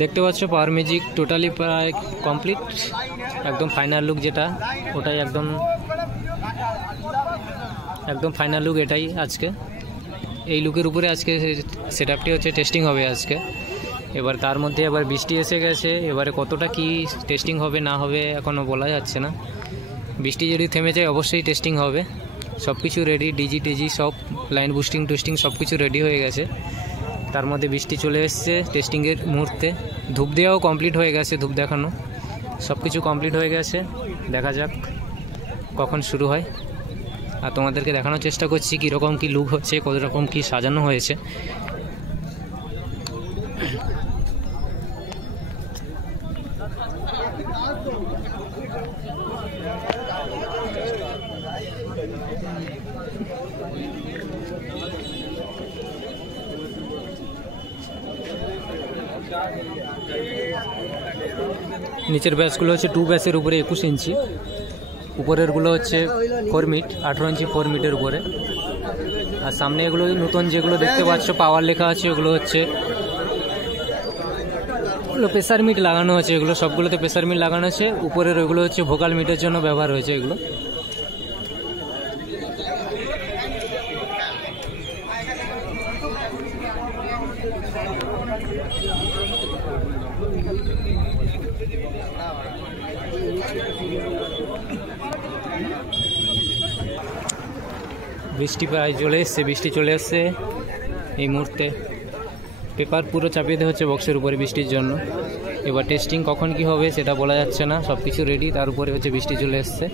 দেখতে পাচ্ছ পাওয়ার magic totally প্রায় কমপ্লিট, একদম ফাইনাল লুক যেটা ওটাই একদম ফাইনাল লুক এটাই। আজকে এই লুকের উপরে আজকে সেটআপটি হচ্ছে টেস্টিং হবে আজকে। এবার তার মধ্যে এবার বৃষ্টি এসে গেছে, এবারে কতটা কি টেস্টিং হবে না হবে এখনও বলা যাচ্ছে না। বৃষ্টি যদি থেমে যায় অবশ্যই টেস্টিং হবে। সব কিছু রেডি, ডিজি টিজি সব লাইন বুস্টিং টুস্টিং সব কিছু রেডি হয়ে গেছে। তার মধ্যে বৃষ্টি চলে এসছে টেস্টিংয়ের মুহূর্তে। ধূপ দেওয়াও কমপ্লিট হয়ে গেছে, ধূপ দেখানো সব কিছু কমপ্লিট হয়ে গেছে। দেখা যাক কখন শুরু হয়, আর তোমাদেরকে দেখানোর চেষ্টা করছি কীরকম কী লুক হচ্ছে, কত রকম কী সাজানো হয়েছে। নিচের ব্যাসগুলো হচ্ছে 2 ব্যাসের উপরে 21 ইঞ্চি, উপরেরগুলো হচ্ছে 4 মিট 18 ইঞ্চি 4 মিটের উপরে। আর সামনে এগুলো নতুন যেগুলো দেখতে পাচ্ছ পাওয়ার লেখা আছে ওগুলো হচ্ছে প্রেসার মিট লাগানো আছে, এগুলো সবগুলোতে প্রেসার মিট লাগানো আছে। উপরের ওইগুলো হচ্ছে ভোকাল মিটের জন্য ব্যবহার হয়েছে এগুলো। বৃষ্টি প্রায় চলে এসছে, বৃষ্টি চলে এসছে এই মুহূর্তে। পেপার পুরো চাপিয়ে দেওয়া হচ্ছে বক্সের উপরে বৃষ্টির জন্য। এবার টেস্টিং কখন কি হবে সেটা বলা যাচ্ছে না, সব কিছু রেডি, তার উপরে হচ্ছে বৃষ্টি চলে এসছে।